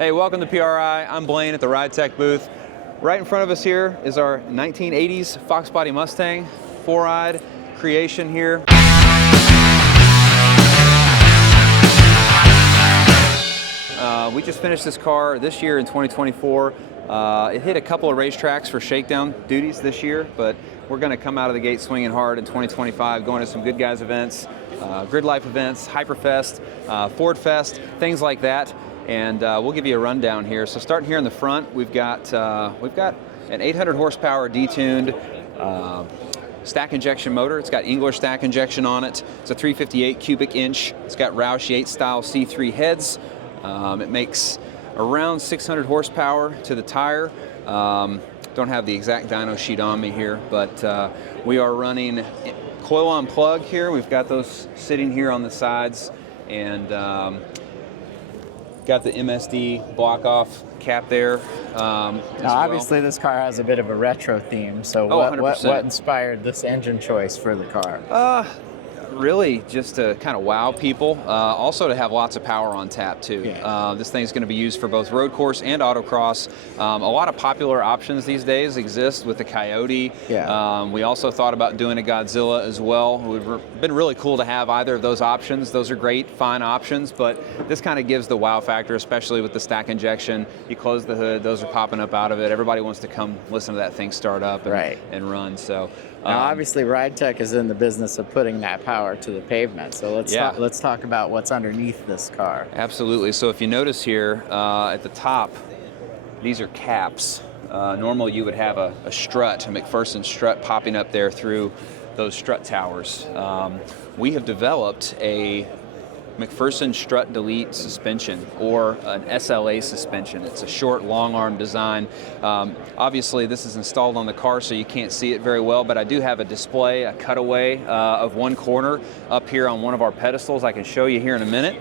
Hey, welcome to PRI. I'm Blane at the Ridetech booth. Right in front of us here is our 1980s Fox body Mustang, four-eyed creation here. We just finished this car this year in 2024. It hit a couple of racetracks for shakedown duties this year, but we're going to come out of the gate swinging hard in 2025, going to some Good Guys events, Grid Life events, Hyperfest, Ford Fest, things like that. And we'll give you a rundown here. So starting here in the front, we've got an 800 horsepower detuned stack injection motor. It's got English stack injection on it. It's a 358 cubic inch. It's got Roush Yates style C3 heads. It makes around 600 horsepower to the tire. Don't have the exact dyno sheet on me here, but we are running coil on plug here. We've got those sitting here on the sides, and got the MSD block off cap there. Now, obviously this car has a bit of a retro theme, so what inspired this engine choice for the car? Really just to kind of wow people, also to have lots of power on tap too. Yeah. This thing's going to be used for both road course and autocross. A lot of popular options these days exist with the Coyote. Yeah. We also thought about doing a Godzilla as well. It would have been really cool to have either of those options. Those are great, fine options, but this kind of gives the wow factor, especially with the stack injection. You close the hood, those are popping up out of it. Everybody wants to come listen to that thing start up and run. So. Now, obviously, Ridetech is in the business of putting that power to the pavement. So let's talk about what's underneath this car. Absolutely. So if you notice here at the top, these are caps. Normally, you would have a strut, a McPherson strut, popping up there through those strut towers. We have developed a McPherson strut delete suspension, or an SLA suspension. It's a short, long arm design. Obviously this is installed on the car so you can't see it very well, but I do have a display, a cutaway of one corner up here on one of our pedestals. I can show you here in a minute,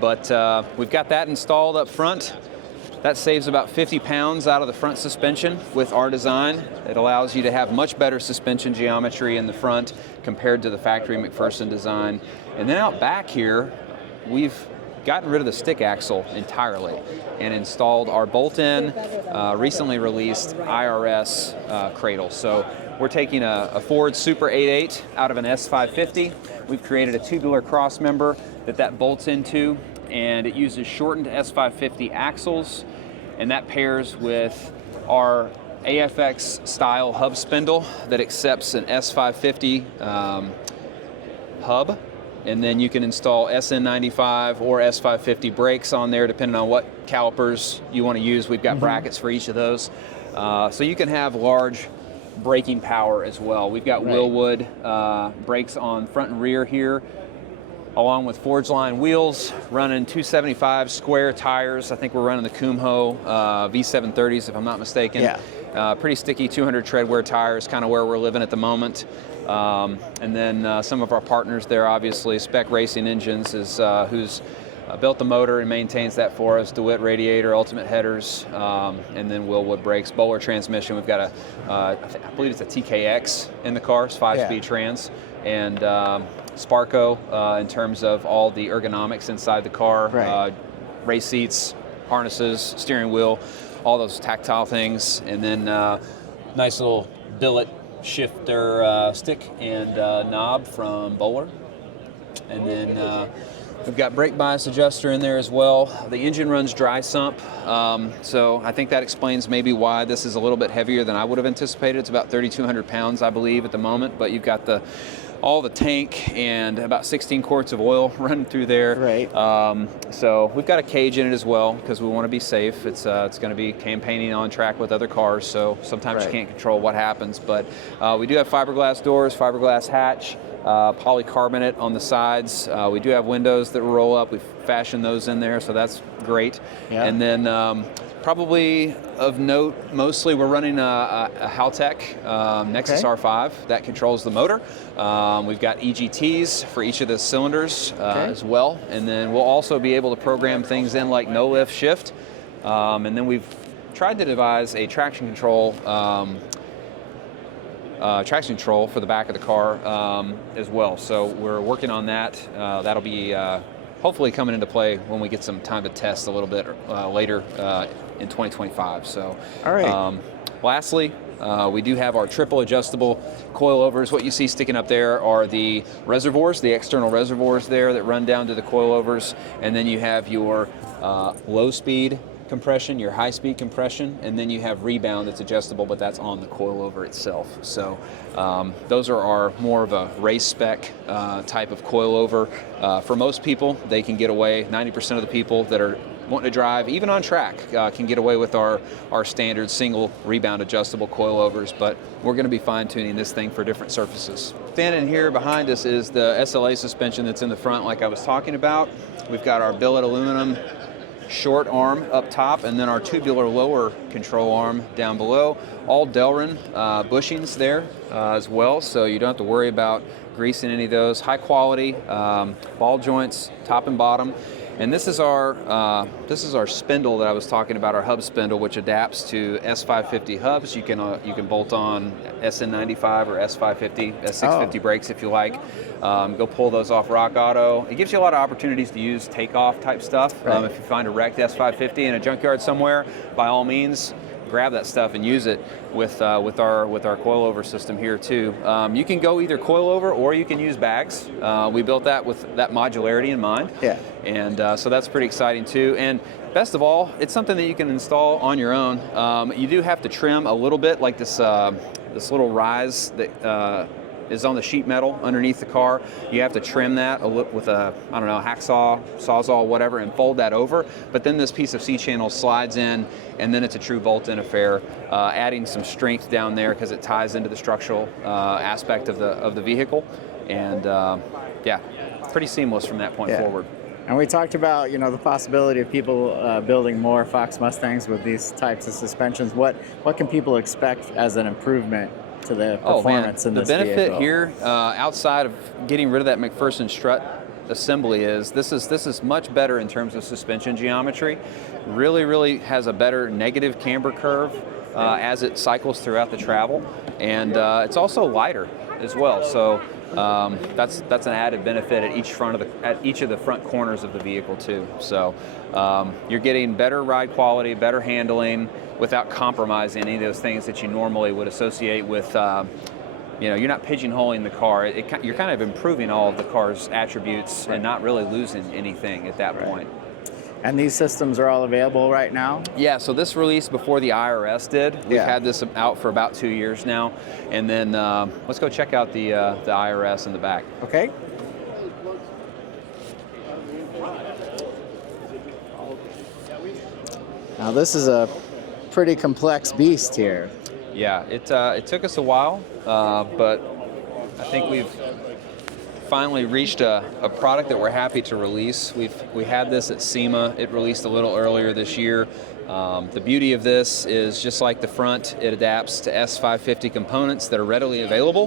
but we've got that installed up front. That saves about 50 pounds out of the front suspension with our design. It allows you to have much better suspension geometry in the front compared to the factory McPherson design. And then out back here, we've gotten rid of the stick axle entirely and installed our bolt-in, recently released IRS cradle. So we're taking a Ford Super 8.8 out of an S550. We've created a tubular cross member that bolts into, and it uses shortened S550 axles, and that pairs with our AFX style hub spindle that accepts an S550 hub. And then you can install SN95 or S550 brakes on there, depending on what calipers you want to use. We've got brackets for each of those. So you can have large braking power as well. We've got Willwood brakes on front and rear here, along with Forge Line wheels, running 275 square tires. I think we're running the Kumho V730s, if I'm not mistaken. Yeah. Pretty sticky 200 tread wear tires, kind of where we're living at the moment. And then some of our partners there, obviously, Spec Racing Engines is who's built the motor and maintains that for us. DeWitt radiator, Ultimate headers, and then Willwood brakes, Bowler transmission. We've got I believe it's a TKX in the car, it's 5-speed trans, and Sparco in terms of all the ergonomics inside the car, race seats, harnesses, steering wheel, all those tactile things, and then nice little billet shifter stick and knob from Bowler. And then we've got brake bias adjuster in there as well. The engine runs dry sump, so I think that explains maybe why this is a little bit heavier than I would have anticipated. It's about 3,200 pounds, I believe, at the moment, but you've got all the tank and about 16 quarts of oil running through there. Right. So we've got a cage in it as well because we want to be safe. It's going to be campaigning on track with other cars, so sometimes you can't control what happens. But we do have fiberglass doors, fiberglass hatch, polycarbonate on the sides. We do have windows that roll up. We've fashioned those in there, so that's great. Yeah. And then probably of note, mostly we're running a Haltech Nexus R5 that controls the motor. We've got EGTs for each of the cylinders as well, and then we'll also be able to program things in like no lift shift. And then we've tried to devise a traction control for the back of the car as well. So we're working on that. That'll be hopefully coming into play when we get some time to test a little bit later in 2025. So, all right. Lastly, we do have our triple adjustable coilovers. What you see sticking up there are the reservoirs, the external reservoirs there that run down to the coilovers, and then you have your low speed compression, your high speed compression, and then you have rebound that's adjustable, but that's on the coilover itself. So those are our more of a race spec type of coilover. For most people, they can get away. 90% of the people that are wanting to drive, even on track, can get away with our standard single rebound adjustable coilovers, but we're going to be fine-tuning this thing for different surfaces. Standing here behind us is the SLA suspension that's in the front like I was talking about. We've got our billet aluminum short arm up top, and then our tubular lower control arm down below. All Delrin bushings there as well, so you don't have to worry about greasing any of those. High quality ball joints, top and bottom. And this is our spindle that I was talking about, our hub spindle, which adapts to S550 hubs. You can bolt on SN95 or S550, S650 brakes if you like. Go pull those off Rock Auto. It gives you a lot of opportunities to use takeoff type stuff. Right. If you find a wrecked S550 in a junkyard somewhere, by all means, grab that stuff and use it with our coilover system here too. You can go either coilover or you can use bags. We built that with that modularity in mind. Yeah. And so that's pretty exciting too. And best of all, it's something that you can install on your own. You do have to trim a little bit, like this little rise that is on the sheet metal underneath the car. You have to trim that with a, I don't know, hacksaw, sawzall, whatever, and fold that over. But then this piece of C-channel slides in, and then it's a true bolt-in affair, adding some strength down there because it ties into the structural aspect of the vehicle. And yeah, pretty seamless from that point forward. And we talked about, the possibility of people building more Fox Mustangs with these types of suspensions. What can people expect as an improvement to the performance in this vehicle? The benefit here, outside of getting rid of that McPherson strut assembly, is this is much better in terms of suspension geometry. Really has a better negative camber curve as it cycles throughout the travel, and it's also lighter as well. So that's an added benefit at each of the front corners of the vehicle too. So you're getting better ride quality, better handling, without compromising any of those things that you normally would associate with, you're not pigeonholing the car. You're kind of improving all of the car's attributes and not really losing anything at that point. And these systems are all available right now? Yeah, so this released before the IRS did. We've had this out for about 2 years now. And then let's go check out the IRS in the back. Okay. Now this is a pretty complex beast here. Yeah, it took us a while, but I think we've finally reached a product that we're happy to release. We had this at SEMA. It released a little earlier this year. The beauty of this is, just like the front, it adapts to S550 components that are readily available.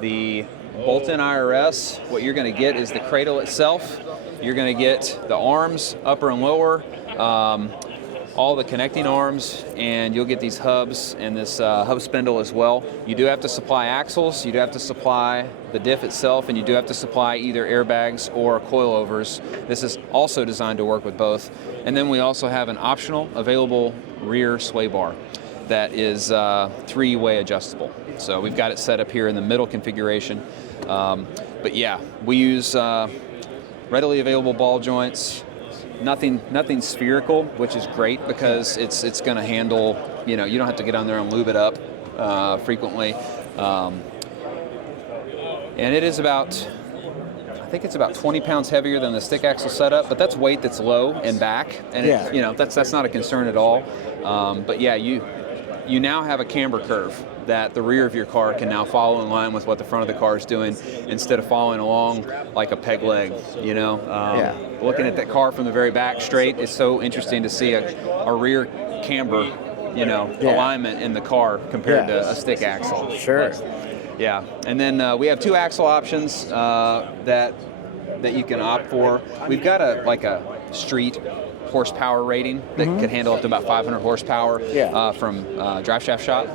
The bolt-in IRS, what you're going to get is the cradle itself. You're going to get the arms, upper and lower, all the connecting arms, and you'll get these hubs and this hub spindle as well. You do have to supply axles, you do have to supply the diff itself, and you do have to supply either airbags or coilovers. This is also designed to work with both. And then we also have an optional available rear sway bar that is 3-way adjustable. So we've got it set up here in the middle configuration. But yeah, we use readily available ball joints. Nothing spherical, which is great because it's going to handle, you don't have to get on there and lube it up frequently. And it is I think it's about 20 pounds heavier than the stick axle setup, but that's weight that's low and back, and that's not a concern at all. But yeah, you now have a camber curve that the rear of your car can now follow in line with what the front of the car is doing, instead of following along like a peg leg, Looking at that car from the very back straight, it's so interesting to see a rear camber, alignment in the car compared to a stick axle. Sure. But, yeah, and then we have 2 axle options that you can opt for. We've got a street horsepower rating that can handle up to about 500 horsepower from Drive Shaft Shop.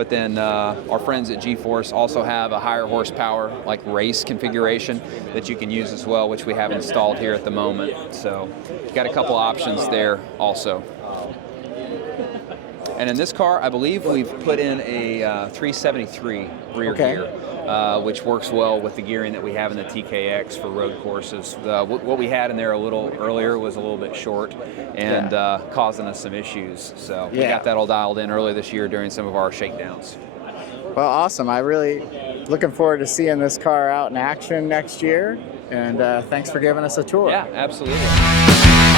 But then our friends at G-Force also have a higher horsepower, like race configuration that you can use as well, which we have installed here at the moment. So you've got a couple options there also. And in this car, I believe we've put in a 373 rear gear, which works well with the gearing that we have in the TKX for road courses. What we had in there a little earlier was a little bit short and causing us some issues. So we got that all dialed in earlier this year during some of our shakedowns. Well, awesome. I really looking forward to seeing this car out in action next year. And thanks for giving us a tour. Yeah, absolutely.